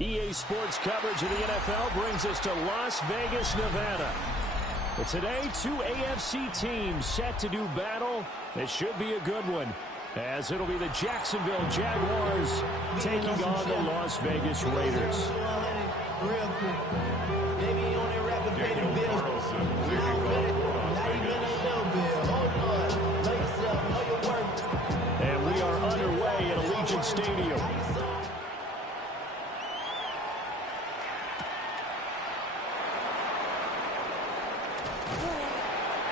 EA Sports coverage of the NFL brings us to Las Vegas, Nevada. But today, two AFC teams set to do battle. It should be a good one, as it'll be the Jacksonville Jaguars taking on the Las Vegas Raiders. And we are underway at Allegiant Stadium.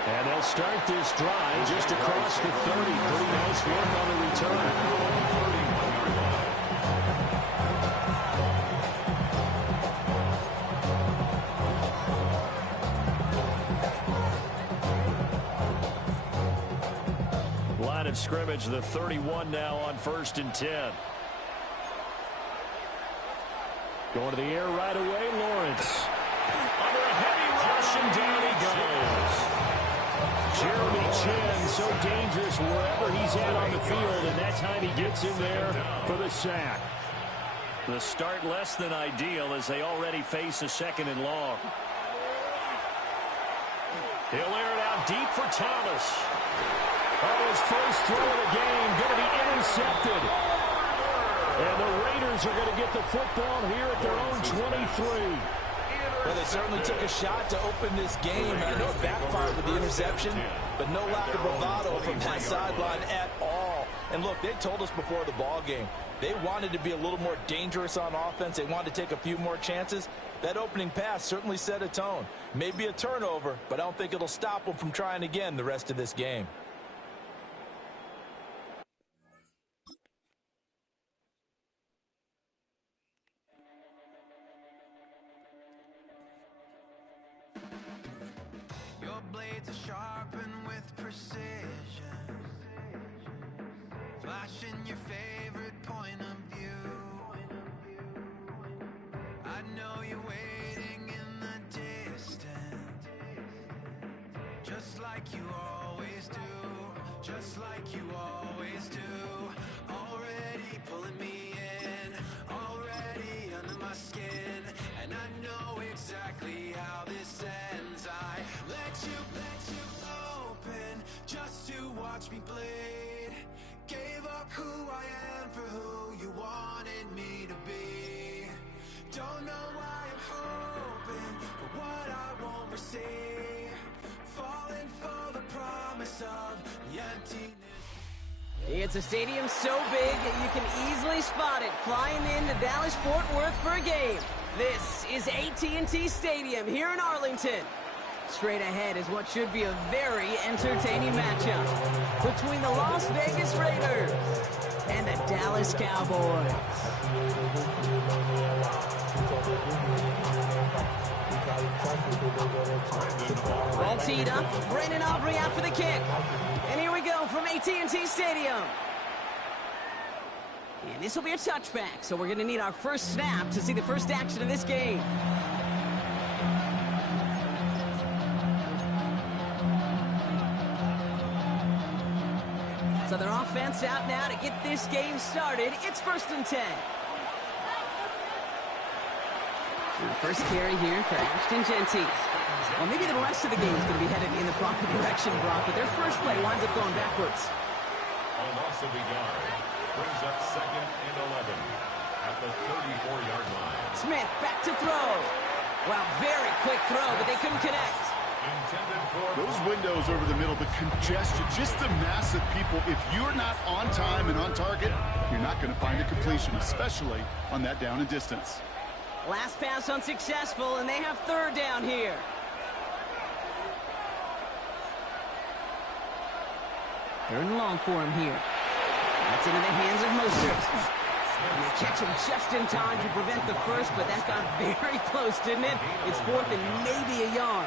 And they'll start this drive just across the 30. Pretty nice work on the return. Line of scrimmage, the 31 now on 1st and 10. Going to the air right away, Lawrence. Under a heavy rush, and down he goes. Jeremy Chin, so dangerous wherever he's at on the field, and that time he gets in there for the sack. The start less than ideal as they already face a 2nd and long. He'll air it out deep for Thomas. On his first throw of the game, going to be intercepted. And the Raiders are going to get the football here at their own 23. Well, they certainly took a shot to open this game. I know it backfired with the interception, but no lack of bravado from that sideline at all. And look, they told us before the ball game, they wanted to be a little more dangerous on offense. They wanted to take a few more chances. That opening pass certainly set a tone. Maybe a turnover, but I don't think it'll stop them from trying again the rest of this game. Blades are sharpened with precision, flashing your favorite point of view. I know you're waiting in the distance, just like you always do, just like you always do. Already pulling me in, already under my skin, and I know exactly how this ends. I let you open just to watch me bleed. Gave up who I am for who you wanted me to be. Don't know why I'm hoping for what I won't receive. Falling for the promise of the emptiness. It's a stadium so big you can easily spot it flying into Dallas-Fort Worth for a game. This is AT&T Stadium here in Arlington. Straight ahead is what should be a very entertaining matchup between the Las Vegas Raiders and the Dallas Cowboys. Ball teed up, Brandon Aubrey out for the kick. And here we go from AT&T Stadium. And this will be a touchback, so we're going to need our first snap to see the first action of this game. So their offense out now to get this game started. It's 1st and 10. And the first carry here for Ashton Genty. Well, maybe the rest of the game is going to be headed in the proper direction, Brock, but their first play winds up going backwards. A loss of a yard brings up 2nd and 11 at the 34-yard line. Smith back to throw. Wow, very quick throw, but they couldn't connect. Those windows over the middle, the congestion, just the mass of people. If you're not on time and on target, you're not going to find a completion, especially on that down and distance. Last pass unsuccessful, and they have 3rd down here. Third and long for him here. That's into the hands of Mostert. And they catch him just in time to prevent the first, but that got very close, didn't it? It's 4th and maybe a yard.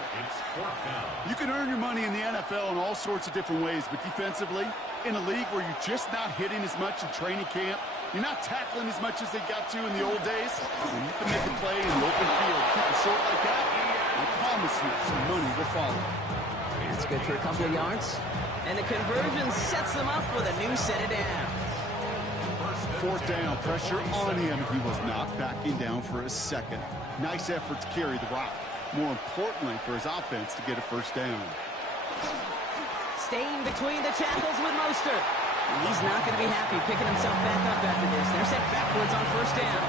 You can earn your money in the NFL in all sorts of different ways, but defensively, in a league where you're just not hitting as much in training camp, you're not tackling as much as they got to in the old days, you can make a play in the open field. Keep it short like that, I promise you some money will follow. That's good for a couple of yards. And the conversion sets them up with a new set of downs. 4th down, pressure on him. He was not backing down for a second. Nice effort to carry the rock. More importantly for his offense to get a 1st down. Staying between the tackles with Mostert. And he's not going to be happy picking himself back up after this. They're set backwards on 1st down.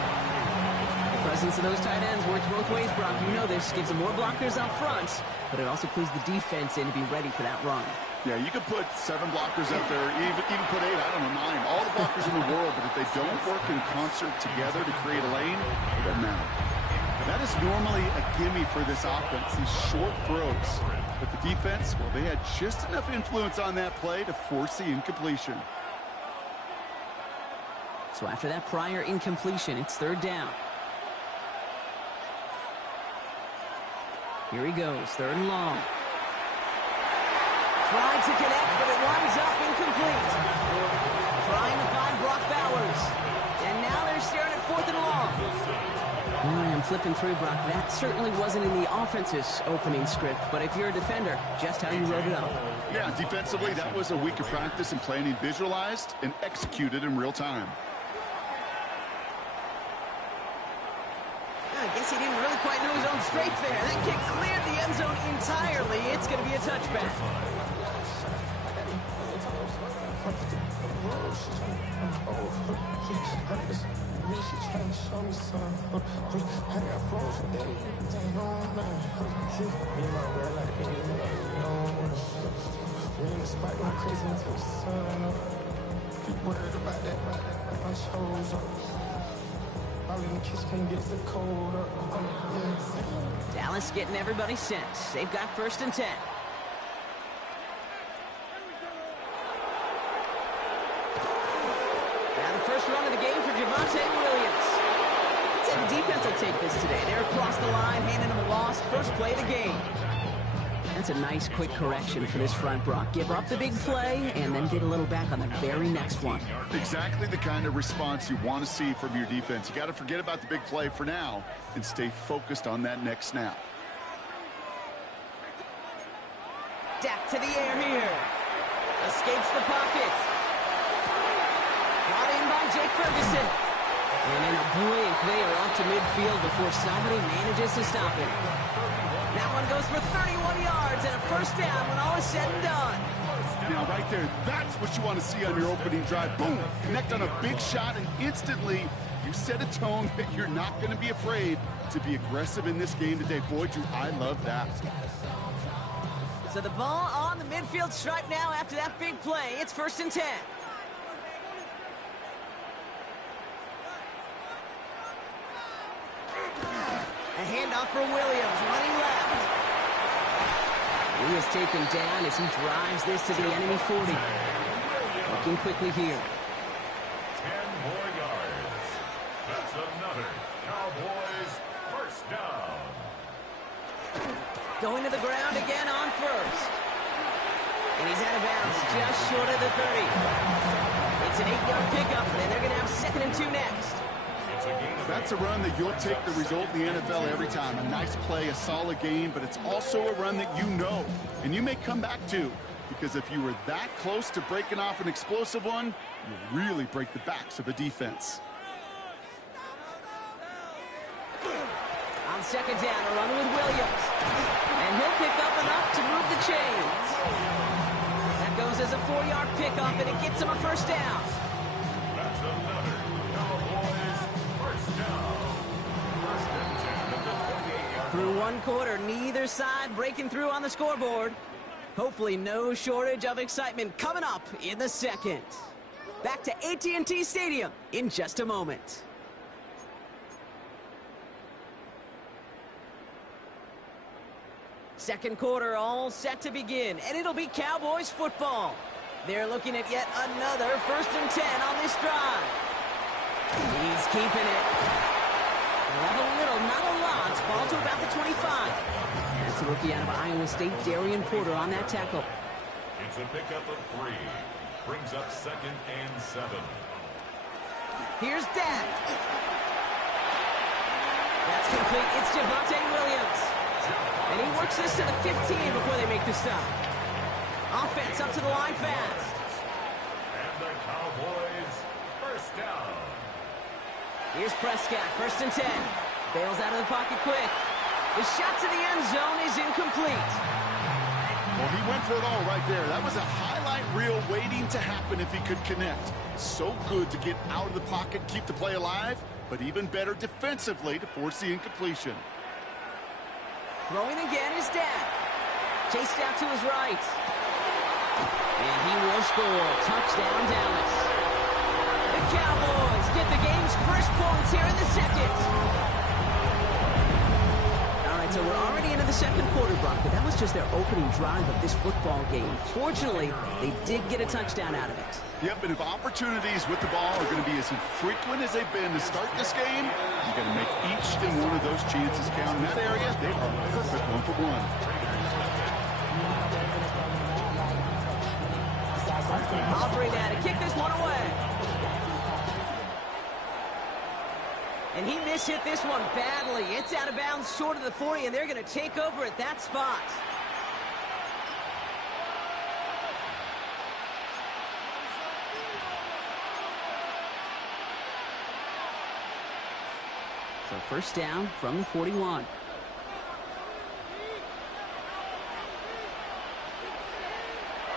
The presence of those tight ends works both ways, Brock. You know this. Gives them more blockers up front, but it also clues the defense in to be ready for that run. Yeah, you could put 7 blockers out there, even put 8, I don't know, 9. All the blockers in the world, but if they don't work in concert together to create a lane, it doesn't matter. That is normally a gimme for this offense, these short throws. But the defense, well, they had just enough influence on that play to force the incompletion. So after that prior incompletion, it's 3rd down. Here he goes, 3rd and long. Tried to connect, but it winds up incomplete. Trying to find Brock Bowers. And now they're staring at 4th and long. I'm flipping through, Brock. That certainly wasn't in the offense's opening script, but if you're a defender, just how you wrote it up. Yeah, defensively, that was a week of practice and planning visualized and executed in real time. I guess he didn't really quite know his own strength there. That kick cleared the end zone entirely. It's going to be a touchback. Dallas getting everybody set. They've got 1st and 10. Now the first run of the game for Javonte Williams. I'd say the defense will take this today. They're across the line, handing them a loss. First play of the game. That's a nice quick correction for this front, Brock. Give up the big play and then get a little back on the very next one. Exactly the kind of response you want to see from your defense. You got to forget about the big play for now and stay focused on that next snap. Dak to the air here. Escapes the pocket. Brought in by Jake Ferguson. And in a blink, they are off to midfield before somebody manages to stop him. That one goes for 31 yards and a 1st down when all is said and done. Now, right there, that's what you want to see on your opening drive. Boom! Connect on a big shot, and instantly you set a tone that you're not going to be afraid to be aggressive in this game today. Boy, do I love that. So the ball on the midfield stripe now after that big play. It's 1st and 10. A handoff for Williams, running left. He is taken down as he drives this to the enemy 40. Looking quickly here. 10 more yards. That's another Cowboys 1st down. Going to the ground again on 1st. And he's out of bounds, just short of the 30. It's an 8-yard pickup, and they're going to have 2nd and 2 next. That's a run that you'll take the result in the NFL every time. A nice play, a solid game, but it's also a run that you know and you may come back to, because if you were that close to breaking off an explosive one, you really break the backs of a defense. On 2nd down, a run with Williams. And he'll pick up enough to move the chains. That goes as a 4-yard pickup, and it gets him a 1st down. That's another Cowboys 1st down. 1st and 10 at the 28-yard. Through 1 quarter, neither side breaking through on the scoreboard. Hopefully no shortage of excitement coming up in the 2nd. Back to AT&T Stadium in just a moment. Second quarter all set to begin, and it'll be Cowboys football. They're looking at yet another 1st and 10 on this drive. He's keeping it. Not a little, not a lot. Ball to about the 25. That's a rookie out of Iowa State, Darian Porter, on that tackle. It's a pickup of 3. Brings up 2nd and 7. Here's Dak. That's complete. It's Javonte Williams. And he works this to the 15 before they make the stop. Offense up to the line fast. And the Cowboys 1st down. Here's Prescott, 1st and 10. Bails out of the pocket quick. The shot to the end zone is incomplete. Well, he went for it all right there. That was a highlight reel waiting to happen if he could connect. So good to get out of the pocket, keep the play alive, but even better defensively to force the incompletion. Throwing again is Dak. Chased out to his right. And he will score. Touchdown, Dallas. The Cowboys get the game's first points here in the second. All right, so we're already into the second quarter, Brock, but that was just their opening drive of this football game. Fortunately, they did get a touchdown out of it. Yep, and if opportunities with the ball are going to be as infrequent as they've been to start this game, you got to make each and one of those chances count. In that area, they are perfect 1-for-1. Aubrey now to kick this one away. And he mishit this one badly. It's out of bounds short of the 40, and they're going to take over at that spot. So 1st down from the 41.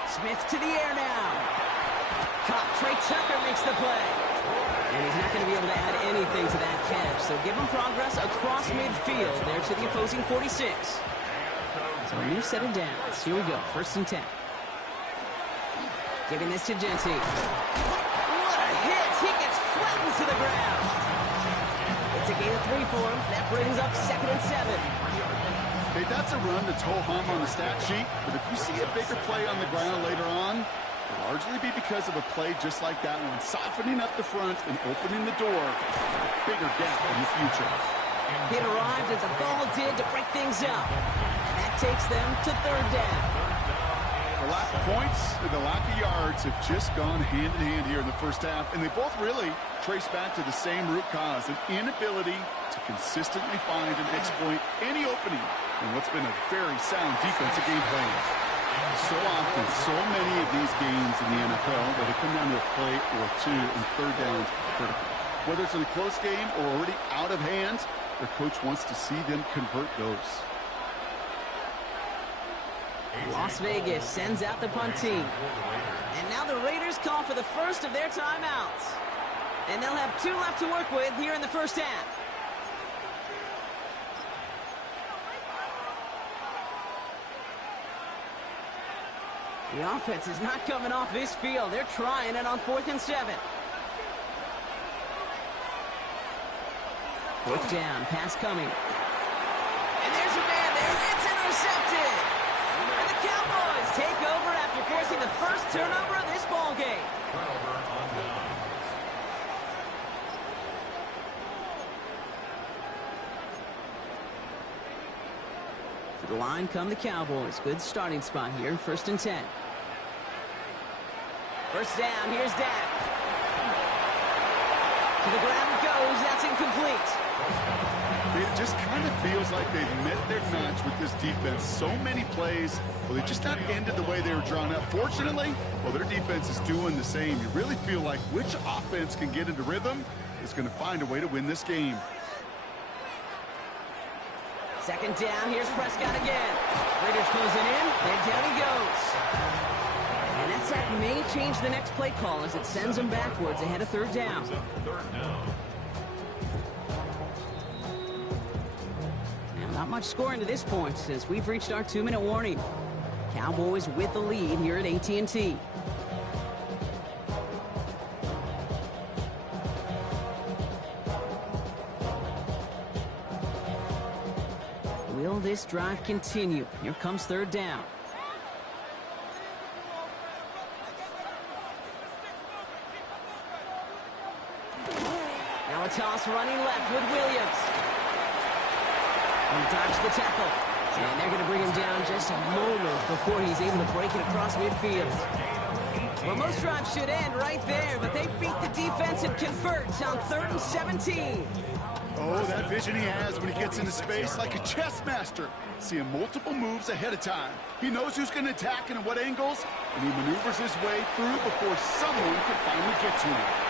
Smith to the air now. Caught. Trey Tucker makes the play. And he's not going to be able to add anything to that catch. So give him progress across midfield there to the opposing 46. So a new set of downs. Here we go. 1st and 10. Giving this to Genty. What a hit. He gets flattened to the ground. It's a gain of 3 for him. That brings up 2nd and 7. Okay, that's a run that's ho-hum on the stat sheet, but if you see a bigger play on the ground later on, it'll largely be because of a play just like that one, softening up the front and opening the door for a bigger gap in the future. It arrived as the ball did to break things up. And that takes them to 3rd down. The lack of points and the lack of yards have just gone hand in hand here in the first half, and they both really trace back to the same root cause, an inability to consistently find and exploit any opening in what's been a very sound defensive game plan. So often, so many of these games in the NFL where they come down to a play or two and 3rd downs are critical. Whether it's in a close game or already out of hand, their coach wants to see them convert those. Las Vegas sends out the punt team. And now the Raiders call for the first of their timeouts. And they'll have 2 left to work with here in the first half. The offense is not coming off this field. They're trying it on 4th and 7. 4th down, pass coming. And there's a man there. It's intercepted. And the Cowboys take over after forcing the first turnover of this ball game. To the line come the Cowboys. Good starting spot here. 1st and 10. 1st down. Here's Dak. To the ground it goes. That's incomplete. It just kind of feels like they've met their match with this defense. So many plays, well, they just not ended the way they were drawn up. Fortunately, well, their defense is doing the same. You really feel like which offense can get into rhythm is going to find a way to win this game. 2nd down. Here's Prescott again. Raiders closing in. And down he goes. And that sack may change the next play call as it sends them backwards ahead of 3rd down. Not much scoring to this point since we've reached our 2-minute warning. Cowboys with the lead here at AT&T. Will this drive continue? Here comes 3rd down. Now a toss running left with Williams. He dodged the tackle. And they're going to bring him down just a moment before he's able to break it across midfield. Well, most drives should end right there, but they beat the defense and convert on 3rd and 17. Oh, that vision he has when he gets into space like a chess master. Seeing multiple moves ahead of time. He knows who's going to attack and at what angles, and he maneuvers his way through before someone can finally get to him.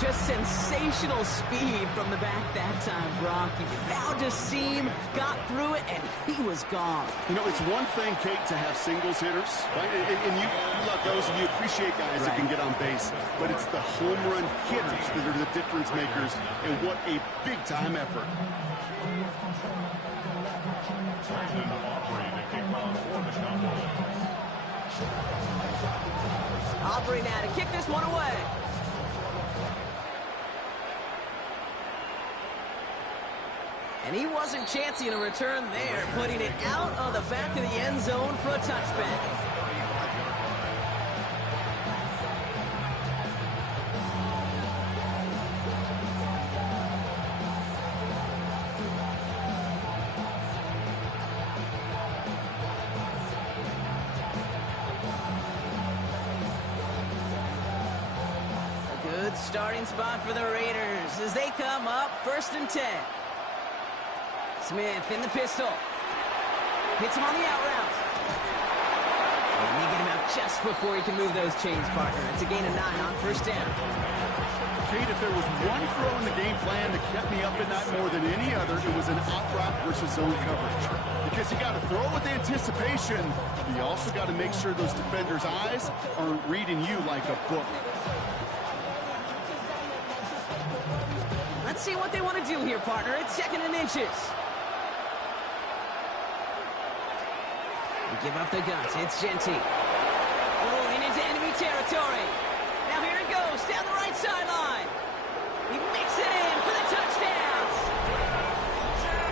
Just sensational speed from the back that time, Brock. He found a seam, got through it, and he was gone. You know, it's one thing, Kate, to have singles hitters, right? And you love those, and you appreciate guys that can get on base. But it's the home run hitters that are the difference makers, and what a big-time effort. Aubrey now to kick this one away. And he wasn't chancing a return there, putting it out on the back of the end zone for a touchback. Good starting spot for the Raiders as they come up 1st and 10. Smith in the pistol. Hits him on the out route. And they get him out just before he can move those chains, partner. It's a gain of 9 on 1st down. Kate, if there was one throw in the game plan that kept me up at night more than any other, it was an out route versus zone coverage. Because you got to throw with anticipation, but you also got to make sure those defenders' eyes aren't reading you like a book. Let's see what they want to do here, partner. It's 2nd and inches. They give up the guts. It's Genty. Rolling into enemy territory. Now here it goes down the right sideline. He makes it in for the touchdown.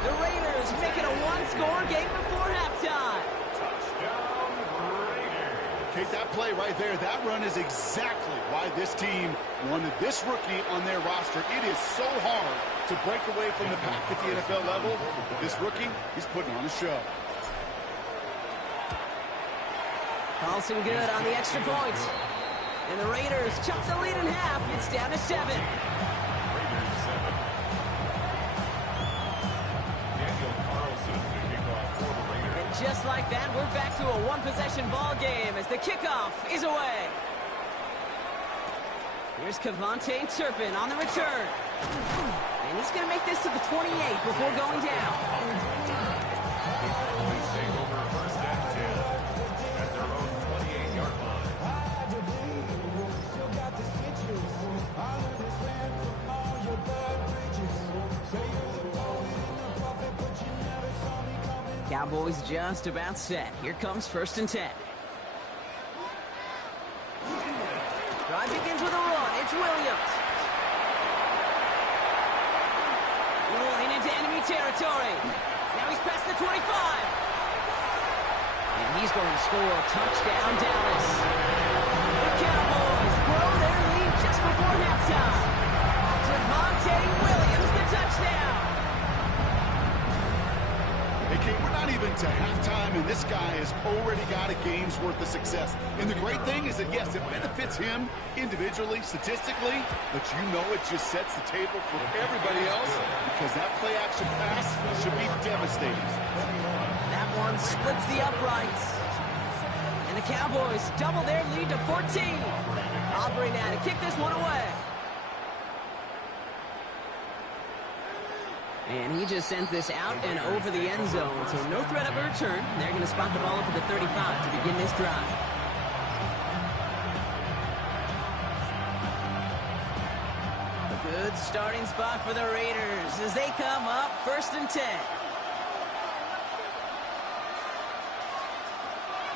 The Raiders make it a one-score game before halftime. Kate, that play right there, that run is exactly why this team wanted this rookie on their roster. It is so hard to break away from the pack at the NFL level. This rookie, he's putting on a show. Paulson good on the extra point. And the Raiders chop the lead in half. It's down to 7. And just like that, we're back to a one-possession ball game as the kickoff is away. Here's Kevontae Turpin on the return. And he's going to make this to the 28 before going down. Cowboys just about set. Here comes 1st and 10. Drive begins with a run. It's Williams. Rolling into enemy territory. Now he's past the 25. And he's going to score. Touchdown, Dallas. The Cowboys grow their lead just before halftime. Javonte Williams, the touchdown. Hey, Kate, we're not even to halftime, and this guy has already got a game's worth of success. And the great thing is that, yes, it benefits him individually, statistically, but you know it just sets the table for everybody else because that play-action pass should be devastating. That one splits the uprights. And the Cowboys double their lead to 14. Aubrey now to kick this one away. And he just sends this out and over the end zone, so no threat of a return. They're going to spot the ball up at the 35 to begin this drive. A good starting spot for the Raiders as they come up 1st and 10.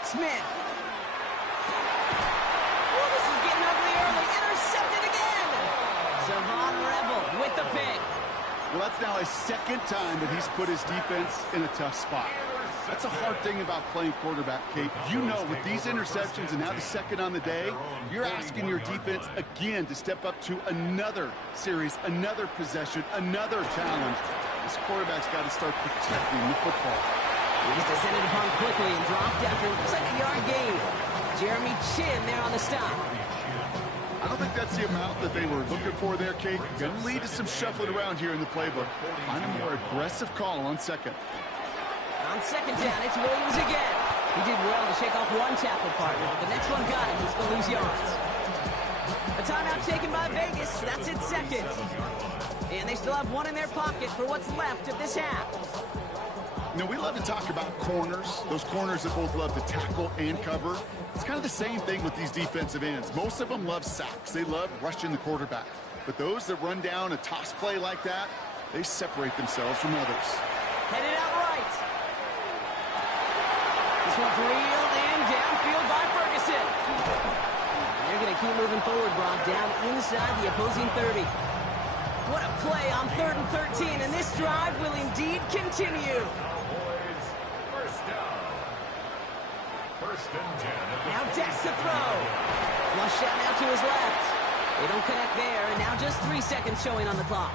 Smith. Oh, this is getting ugly early. Intercepted again. Savon Rebel with the pick. Well, that's now his 2nd time that he's put his defense in a tough spot. That's a hard thing about playing quarterback, Kate. You know, with these interceptions and now the 2nd on the day, you're asking your defense again to step up to another series, another possession, another challenge. This quarterback's got to start protecting the football. He's descended upon quickly and dropped after it looks like a yard gain. Jeremy Chin there on the stop. I don't think that's the amount that they were looking for there, Kate. Going to lead to some shuffling around here in the playbook. Find a more aggressive call on 2nd. On 2nd down, it's Williams again. He did well to shake off one tackle partner, but the next one got him. He's going to lose yards. A timeout taken by Vegas. That's its second. And they still have one in their pocket for what's left of this half. You know, we love to talk about corners, those corners that both love to tackle and cover. It's kind of the same thing with these defensive ends. Most of them love sacks. They love rushing the quarterback. But those that run down a toss play like that, they separate themselves from others. Headed out right. This one's reeled in downfield by Ferguson. And they're going to keep moving forward, Brock, down inside the opposing 30. What a play on 3rd and 13, and this drive will indeed continue. Cowboys, first down. First and 10. Now Dex to throw. Flush out now to his left. They don't connect there, and now just 3 seconds showing on the clock.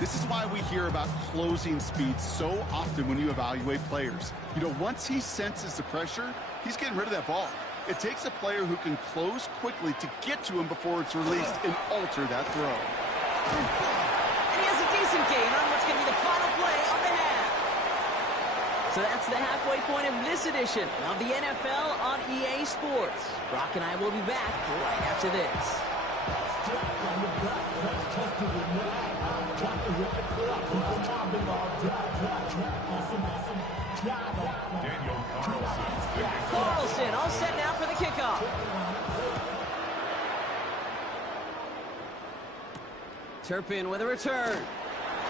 This is why we hear about closing speed so often when you evaluate players. You know, once he senses the pressure, he's getting rid of that ball. It takes a player who can close quickly to get to him before it's released and alter that throw. And he has a decent gain on what's going to be the final play of the half. So that's the halfway point of this edition of the NFL on EA Sports. Brock and I will be back right after this. Daniel Carlson all set now for the kickoff. Turpin with a return.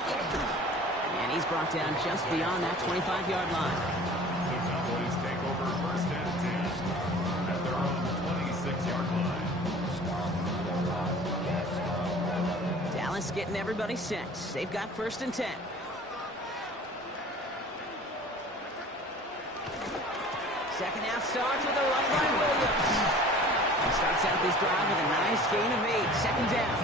And he's brought down just beyond that 25-yard line. The Cowboys take over first and 10 at their own 26-yard line. Dallas getting everybody set. They've got first and 10. Second half starts with a run by Williams. He starts out this drive with a nice gain of 8. Second down.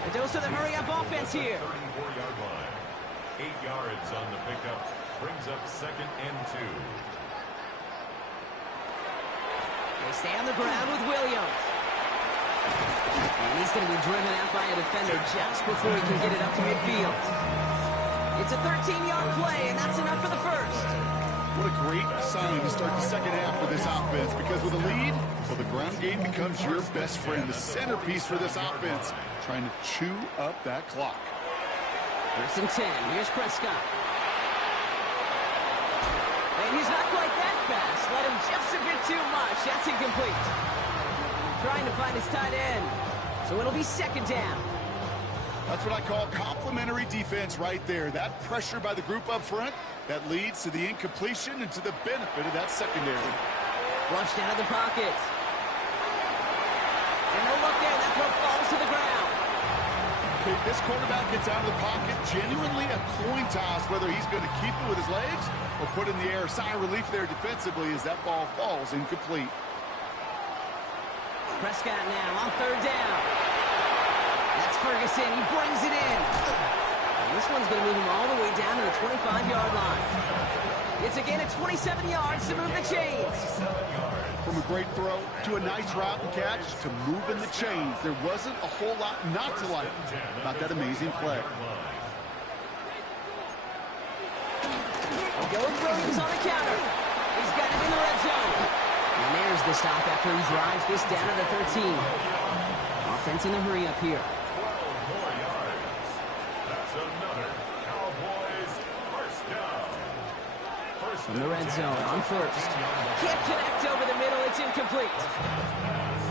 A dose of the hurry-up offense here. 34-yard line. 8 yards on the pickup. Brings up second and 2. They stay on the ground with Williams. And he's going to be driven out by a defender just before he can get it up to midfield. It's a 13-yard play, and that's enough for the first. What a great sign to start the second half for this offense, because with a lead, well, the ground game becomes your best friend, the centerpiece for this offense, trying to chew up that clock. First and 10. Here's Prescott. And he's not quite that fast. Let him just a bit too much. That's incomplete. Trying to find his tight end. So it'll be second down. That's what I call complimentary defense right there. That pressure by the group up front, that leads to the incompletion and to the benefit of that secondary. Flushed out of the pocket. And no look there. That throw falls to the ground. Okay, this quarterback gets out of the pocket, genuinely a coin toss, whether he's going to keep it with his legs or put in the air. Sigh of relief there defensively as that ball falls incomplete. Prescott now on third down. That's Ferguson. He brings it in. And this one's going to move him all the way down to the 25-yard line. It's again at 27 yards to move the chains. From a great throw to a nice route and catch to moving the chains, there wasn't a whole lot not to like about that amazing play. We'll go with Williams on the counter. He's got it in the red zone. And there's the stop after he drives this down to the 13. Offense in a hurry up here. 12 more yards. That's another Cowboys first down. From the red zone on first. Can't connect over the middle. It's incomplete.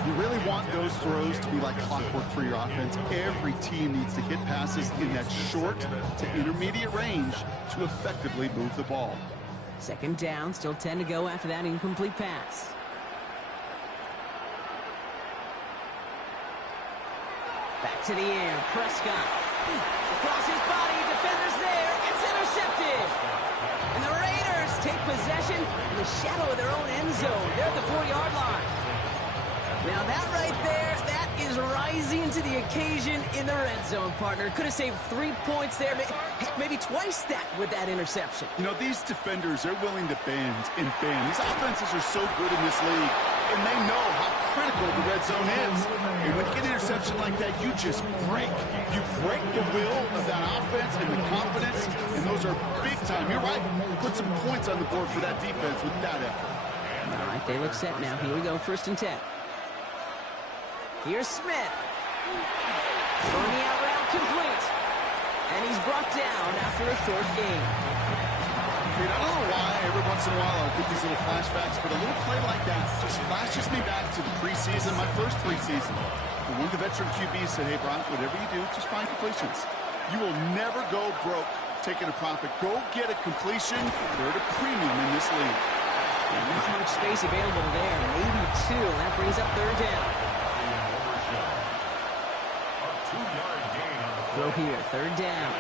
You really want those throws to be like clockwork for your offense. Every team needs to hit passes in that short to intermediate range to effectively move the ball. Second down, still 10 to go after that incomplete pass. Back to the air, Prescott. Across his body, defenders there, it's intercepted. And the Raiders take possession in the shadow of their own end zone. They're at the 4-yard line. Now that right there, that is rising to the occasion in the red zone, partner. Could have saved 3 points there, maybe twice that with that interception. You know, these defenders, they're willing to bend and bend. These offenses are so good in this league, and they know how critical the red zone is. And when you get an interception like that, you just break. You break the will of that offense and the confidence, and those are big time. You're right. Put some points on the board for that defense with that effort. All right, they look set now. Here we go, first and 10. Here's Smith. Throwing the out route complete. And he's brought down after a short gain. I don't know why every once in a while I'll get these little flashbacks, but a little play like that just flashes me back to the preseason, my first preseason. And one of the veteran QBs said, hey, Brock, whatever you do, just find completions. You will never go broke taking a profit. Go get a completion. They're at a premium in this league. And not much space available there. Maybe two. That brings up third down. Throw here, third down.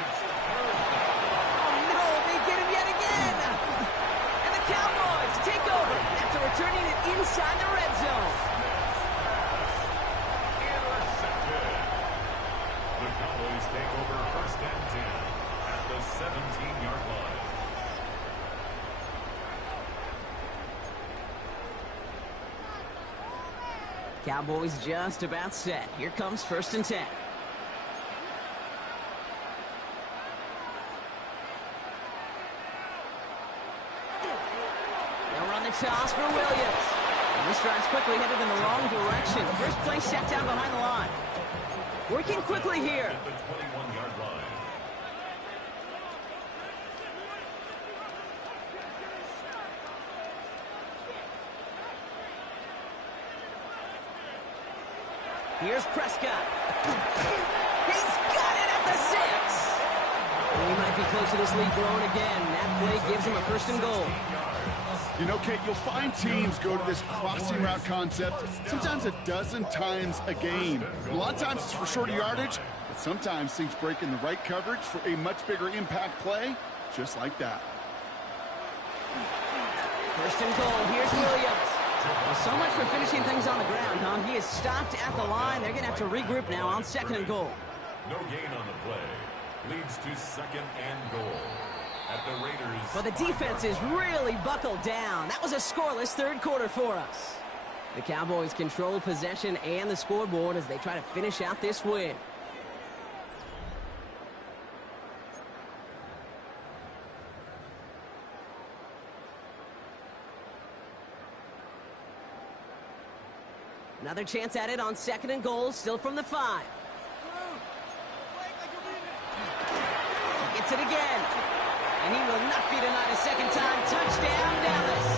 Take over after returning it inside the red zone. Intercepted. The Cowboys take over first and 10 at the 17-yard line. Cowboys just about set. Here comes first and 10. Toss for Williams. And this drive's quickly headed in the wrong direction. First play set down behind the line. Working quickly here. At the 21-yard line. Here's Prescott. He's got it at the 6. He might be close to this lead growing again. That play gives him a first and goal. You know, Kate, you'll find teams go to this crossing route concept sometimes a dozen times a game. A lot of times it's for shorter yardage, but sometimes things break in the right coverage for a much bigger impact play, just like that. First and goal. Here's Williams. Well, so much for finishing things on the ground, huh? He is stopped at the line. They're going to have to regroup now on second and goal. No gain on the play. Leads to second and goal. At the Raiders. Well, the defense is really buckled down. That was a scoreless third quarter for us. The Cowboys control possession and the scoreboard as they try to finish out this win. Another chance at it on second and goal, still from the 5. Gets it again. And he will not be denied a second time. Touchdown, Dallas.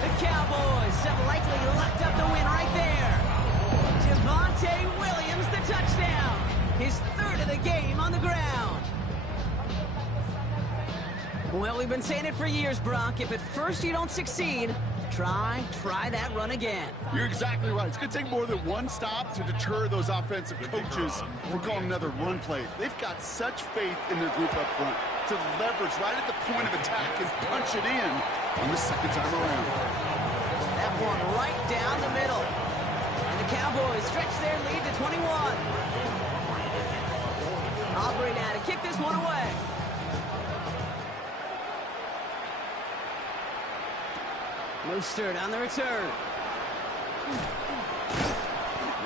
The Cowboys have likely locked up the win right there. Javonte Williams, the touchdown. His third of the game on the ground. Well, we've been saying it for years, Brock. If at first you don't succeed, try that run again. You're exactly right. It's going to take more than one stop to deter those offensive coaches from calling another run play. They've got such faith in their group up front to leverage right at the point of attack and punch it in on the second time around. That one right down the middle. And the Cowboys stretch their lead to 21. Aubrey now to kick this one away. Mostert on the return.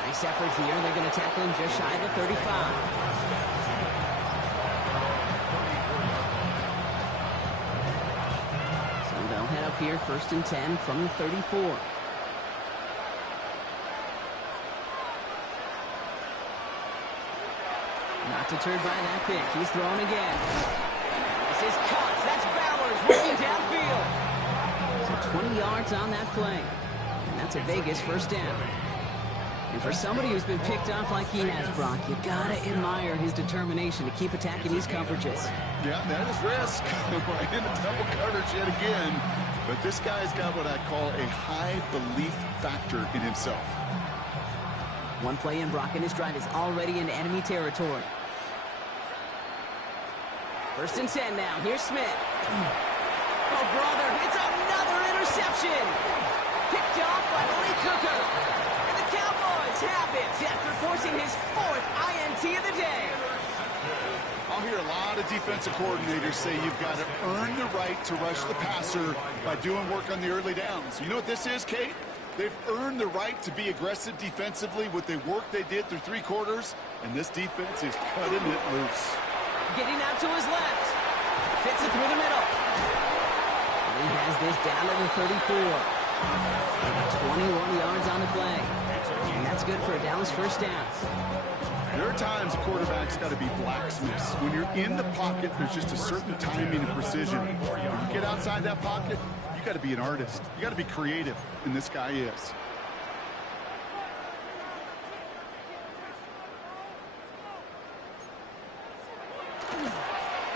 Nice effort here. They're going to tackle him just shy of the 35. So they'll head up here first and 10 from the 34. Not deterred by that pick. He's thrown again. This is caught. That's Bowers working downfield. 20 yards on that play. And that's a Vegas first down. And for somebody who's been picked off like he has, Brock, you gotta admire his determination to keep attacking these coverages. Yeah, that is risk. Right into double coverage yet again. But this guy's got what I call a high belief factor in himself. One play in, Brock, and this drive is already in enemy territory. First and 10 now. Here's Smith. Oh, brother, it's another interception. Picked off by Lee Cooker. And the Cowboys have it after forcing his 4th INT of the day. I'll hear a lot of defensive coordinators say you've got to earn the right to rush the passer by doing work on the early downs. You know what this is, Kate? They've earned the right to be aggressive defensively with the work they did through 3 quarters, and this defense is cutting it loose. Getting out to his left. Fits it through the middle. He has this down to the 34. 21 yards on the play. It's And that's good for a Dallas first down. There are times a quarterback's got to be blacksmiths. When you're in the pocket, there's just a certain timing and precision. When you get outside that pocket, you got to be an artist. You got to be creative, and this guy is.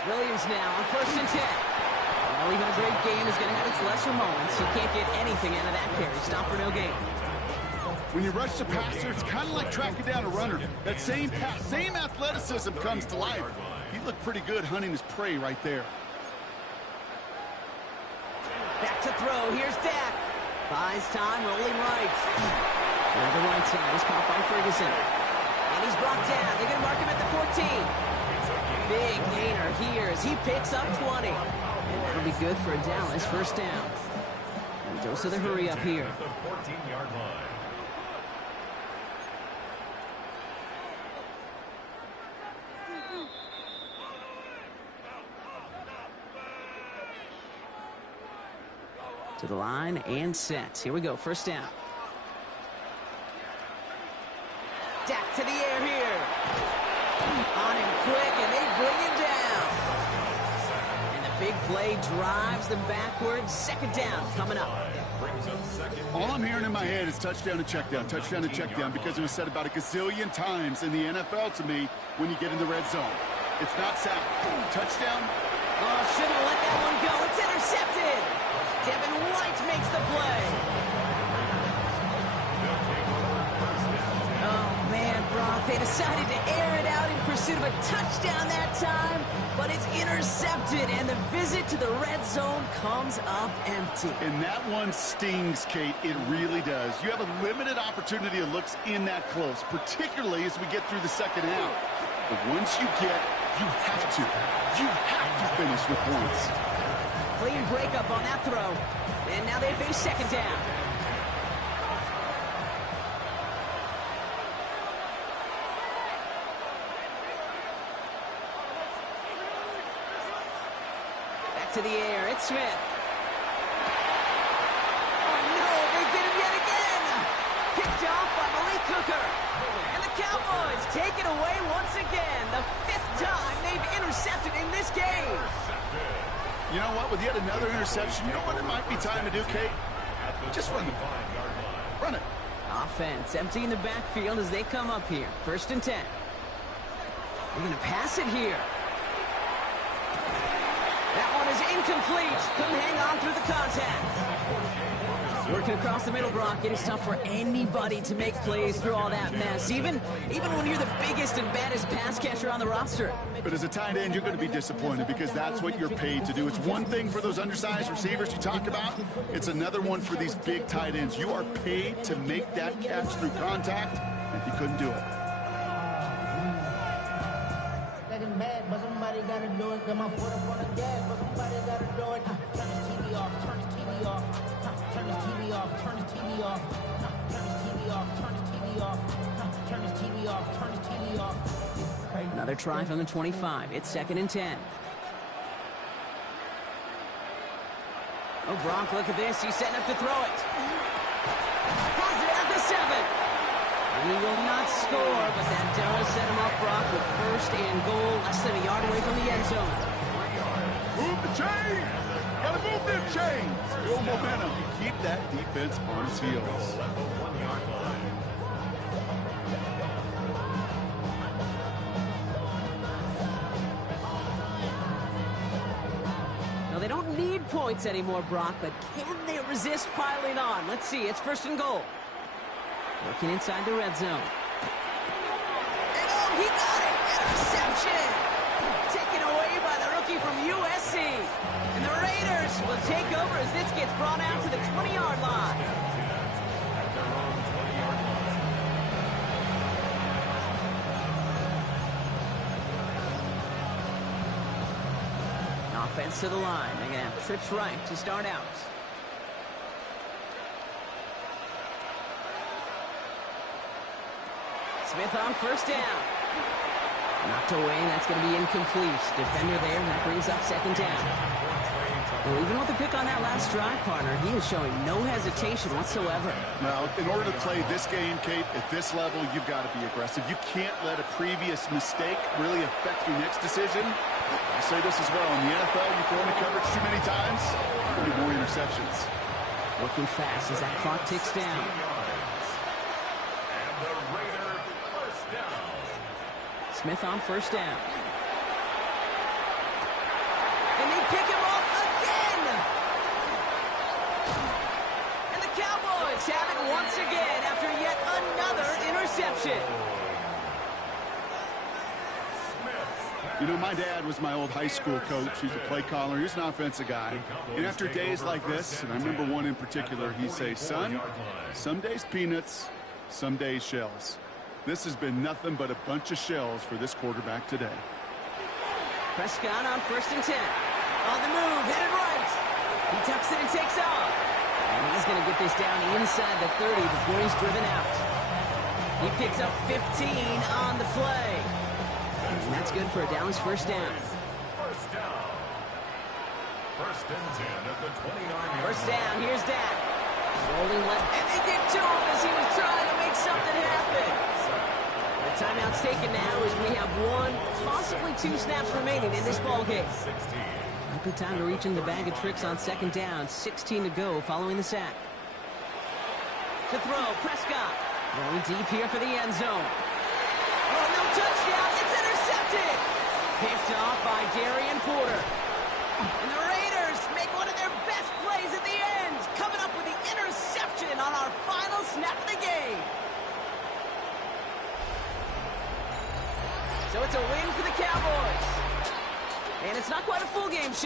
Williams now on 1st and 10. Well, even a great game is going to have its lesser moments. You can't get anything out of that carry. Stop for no gain. When you rush the passer, it's kind of like tracking down a runner. That same pass, same athleticism comes to life. He looked pretty good hunting his prey right there. Back to throw. Here's Dak. Buys time, rolling right. On the right side is caught by Ferguson. And he's brought down. They're going to mark him at the 14. Big gainer here as he picks up 20. And that'll be good for a Dallas first down. And dose of the hurry up here. The 14-yard line. To the line and set. Here we go. First down. Dak to the air here. On him quick, and they bring him down. And the big play drives them backwards. Second down coming up. All I'm hearing in my head is touchdown and check down, because it was said about a gazillion times in the NFL to me when you get in the red zone. It's not sack. Touchdown. Oh, shouldn't have let that one go. It's intercepted. Devin White makes the play. Oh, man, Brock, they decided to air it out in pursuit of a touchdown that time, but it's intercepted, and the visit to the red zone comes up empty. And that one stings, Kate. It really does. You have a limited opportunity of looks in that close, particularly as we get through the second half. But once you have to finish with points. Clean breakup on that throw. And now they face second down. Back to the air. It's Smith. Oh, no. They get him yet again. Picked off by Malik Hooker. And the Cowboys take it away once again. The 5th time they've intercepted in this game. You know what? With yet another interception, you know what it might be time to do, Kate? Just run the ball. Run it. Offense emptying the backfield as they come up here. 1st and 10. They're going to pass it here. That one is incomplete. Couldn't hang on through the contact. Working across the middle, Brock. It is tough for anybody to make plays through all that mess, even when you're the biggest and baddest pass catcher on the roster. But as a tight end, you're going to be disappointed because that's what you're paid to do. It's one thing for those undersized receivers you talk about. It's another one for these big tight ends. You are paid to make that catch through contact, and he couldn't do it. Getting bad, but somebody got to do it. Come on, foot up on the gas, but somebody got to do it. Turn his TV off, turn his TV off. Turn his TV off, turn his TV off. Turn his TV off, turn his TV off. Turn his TV off, turn his TV off. Another try from the 25. It's 2nd and 10. Oh, Brock, look at this. He's setting up to throw it. Has it at the 7. He will not score, but that does set him up, Brock, with 1st and goal, less than a yard away from the end zone. Move the chain! Gotta move them chains! Build momentum. Keep that defense on its heels. Now, they don't need points anymore, Brock, but can they resist piling on? Let's see. It's 1st and goal. Working inside the red zone. And oh, he got it! Interception! Taken away by the rookie from USC. And the Raiders will take over as this gets brought out to the 20-yard line. Offense to the line. They're going to have trips right to start out. Smith on 1st down. Knocked away, and that's going to be incomplete. Defender there, and that brings up 2nd down. Well, even with the pick on that last drive, partner, he is showing no hesitation whatsoever. Well, in order to play this game, Kate, at this level, you've got to be aggressive. You can't let a previous mistake really affect your next decision. I say this as well. In the NFL, you throw into coverage too many times, you get more interceptions. Working fast as that clock ticks down. And the Raider first down. Smith on first down. And they pick him off again! And the Cowboys have it once again after yet another interception. You know, my dad was my old high school coach. He's a play caller. He's an offensive guy. And after days like this, and I remember one in particular, he'd say, son, some days peanuts, some days shells. This has been nothing but a bunch of shells for this quarterback today. Prescott on 1st and 10. On the move, headed right. He tucks it and takes off. And he's going to get this down inside the 30 before he's driven out. He picks up 15 on the play. And that's good for a Dallas first down. First down. 1st and 10 at the 29-yard First down, here's Dak. Rolling left, and they get to him as he was trying to make something happen. The timeout's taken now as we have 1, possibly 2 snaps remaining in this ballgame. A good time to reach in the bag of tricks on 2nd down. 16 to go following the sack. To throw, Prescott. Rolling deep here for the end zone. Oh, no touchdown. It's intercepted. Picked off by Darian Porter. And the Raiders make one of their best plays at the end, coming up with the interception on our final snap of the game. So it's a win for the Cowboys. And it's not quite a full game show.